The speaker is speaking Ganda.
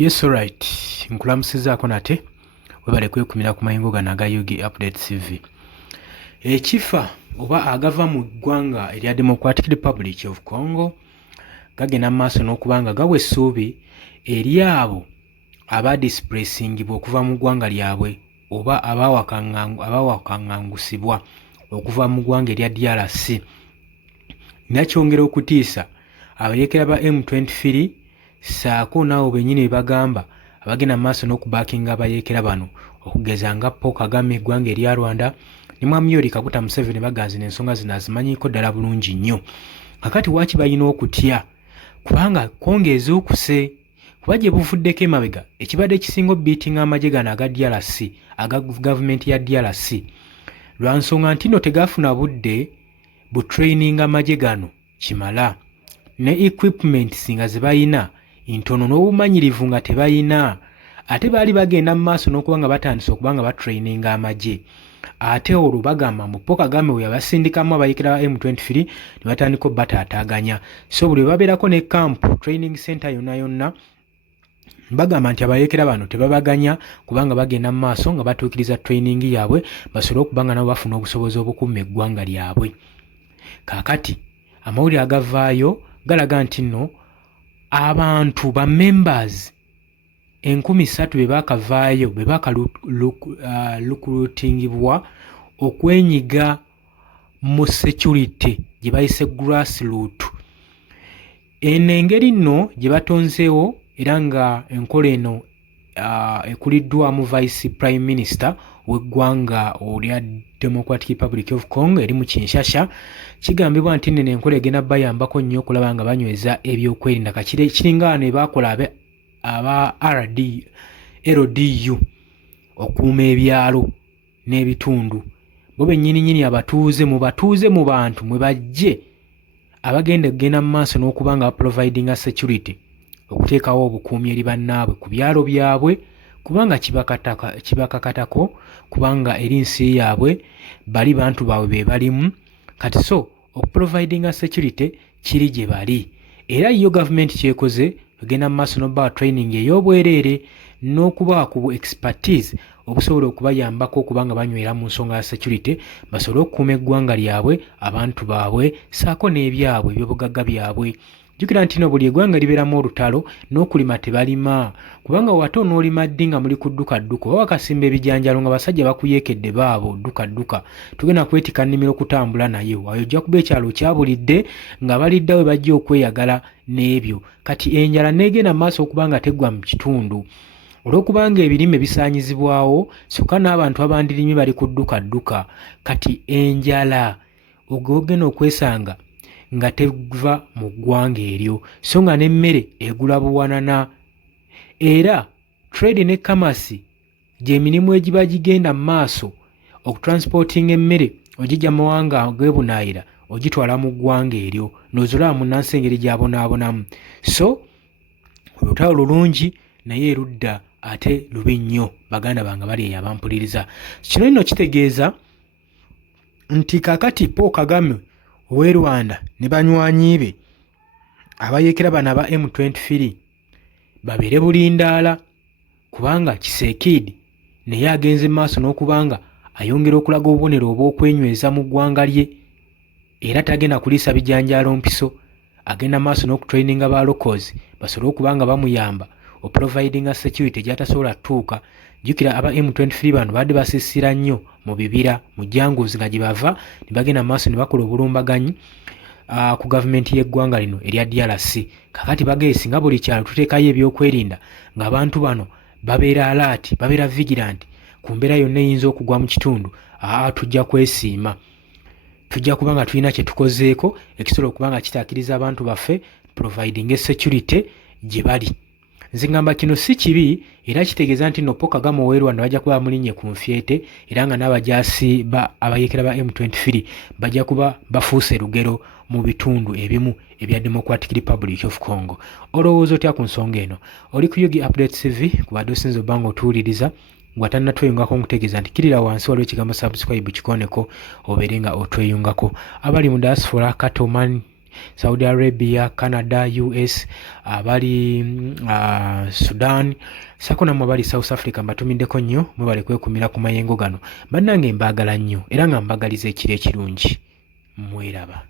Yes, alright. Nkulamusizaako nate webale kwekumira ku mayingo gano aga UG Update TV. Ekifa oba agava mu ggwanga erya Democratic Republic of Congo gagenda maaso n'okubanga gawa essuubi eri abo abadisplacingibwa okuva mu ggwanga lyabwe oba abawakanngangusibwa okuva mu ggwanga erya DRC. Nakyongera okutiisa abayeekera ba M23 saako naawo bennyini bagamba abagenda maaso n'okubaakinga abayeekera bano okugeza nga Paul Kagame eggwanga erya Rwanda ne Mwami Yoweri Kaguta Museveni baganzi n'ensonga zino azimanyiiko ddala bulungi nnyo. Kakati waaki balina okutya kubanga kongeeza okuse kuba gye buvuddeko emabega ekibadde kisinga obbiitinga amagye gano aga DRC aga gavumenti ya DRC lwa nsonga nti nno tegaafuna budde butraininga amagye gano kimala ne equipment singa ze balina intono n'obumanyirivu nga tebalina ate baali bagenda mu maaso n'okuba nga batandise okuba nga batraininga amagye ate olwo bagamba mu Paul Kagame we yabasindikamu abayeekera ba M23 ne batandika obbataataaganya so buli babeerako ne camp training center yonna bagamba nti abayeekera bano tebabaganya kubanga bagenda mu maaso nga batuukiriza training yaabwe basobole okuba nga nabo bafuna obusobozi obukuuma eggwanga lyabwe. Kaakati amawulire agavaayo galaga nti nno abantu ba members 3,000 be baakavaayo be baakalukutingibwa okwenyiga mu security gye bayise grassroot. Eno engeri nno gye batonzeewo era nga enkola eno ekuliddwamu Vice Prime Minister w'eggwanga olya Democratic Republic of Congo eri mu Kinshasa. Kigambibwa nti nno enkola egenda bayambako nnyo okulaba nga banyweza ebyokwerinda kiringa wano ebaakola aba LDU okuuma ebyalo n'ebitundu bo bennyininyini abatuuze mu bantu mwe bajje abagenda kugenda mu maaso n'okuba nga baprovidinga security okuteekawo obukuumi eri bannaabwe ku byalo byabwe kubanga kibakakatako kubanga eri nsi yaabwe bali bantu baabwe be balimu kati so okuprovidinga security kiri gye bali era yo gavumenti kyekoze bagenda mu maaso n'obawa training ey'obwereere n'okubawa ku expertise okusobola okubayambako okubanga banywera mu nsonga ya security basobole okukuuma eggwanga lyabwe abantu baabwe saako n'ebyabwe ebyobugagga byabwe. Jjukira nti no buli eggwanga libeeramu olutalo n'okulima tebalima kubanga wate onoolima ddi nga muli ku ddukadduka oba wakasimba ebijanjalo nga basajja bakuyeekedde baabo ddukadduka tugenda kwetika nnimiro kutambula naye ayo ojja kuba ekyalo kyabulidde nga baliddawe bajja okweyagala n'ebyo kati enjala neegenda maaso okuba nga teggwa mu kitundu olw'okubanga ebirime bisaanyizibwawo kyokka n'abantu abandirimye bali ku ddukadduka kati enjala ogenda okwesanga nga teva mu ggwanga eryo so nga n'emmere egula buwanana era trade ne commerce gy'emirimu egiba gigenda mu maaso okutransportinga emmere ogijja mu mawanga g'ebunaayira ogitwala mu ggwanga eryo n'ozolaba munnansi engeri gy'abonaabonamu so olutalo lulungi naye erudda ate lubi nnyo baganda bange bali eyo abampuliriza. Kino nno kitegeeza nti kaakati Paul Kagame ow'e Rwanda ne banywanyi be abayeekera bano aba M23 babeere bulindaala kubanga Kisekedi naye agenze maaso n'okubanga ayongera okulaga obubonero obw'okwenyweza mu ggwanga lye era tagenda kuliisa bijanjaalo mpiso agenda maaso n'okutraininga ba locals basobole okubanga bamuyamba oprovidinga security gy'atasobola tuuka. Jjukira aba M23 bano badde basisira nnyo mu bibira mu janguzi nga gye bava ne bagenda maaso ne bakola obulumbaganyi ku gavumenti y'eggwanga lino erya DRC. Kakati bageesi nga buli kyalo tuteekayo ebyokwerinda ng'abantu bano babeera alert babeera vigilant ku mbeera yonna eyinza okugwa mu kitundu tujja kwesiima tujja kuba nga tulina kye tukozeeko ekisobola okuba nga kitaakiriza abantu baffe providing security gye bali. Nze ngamba kino si kibi era kitegeeza nti no Paul Kagame ow'e Rwanda bajja kuba bamulinnye ku nfyete era nga n'abajaasi abayeekera ba M23 bajja kuba bafuuse lugero mu bitundu ebimu ebya Democratic Republic of Congo. Olowooza otya ku nsonga eno? Oli ku UG Update TV kubadde osinza obba nga otuwuliriza ng'atannatweyungako nkutegeeza nti kirira wansi waliwo ekigambo subscribe kikoneko obeere nga otweyungako. Abali mu diaspora Katoman Saudi Arabia, Canada, US, abali Sudan, sako namwe abali South Africa mbatumiddeko nnyo, mwebale kwekumira ku mayengo gano. Bannange mbaagala nnyo era nga mbagaliza ekiro ekirungi. Mweraba.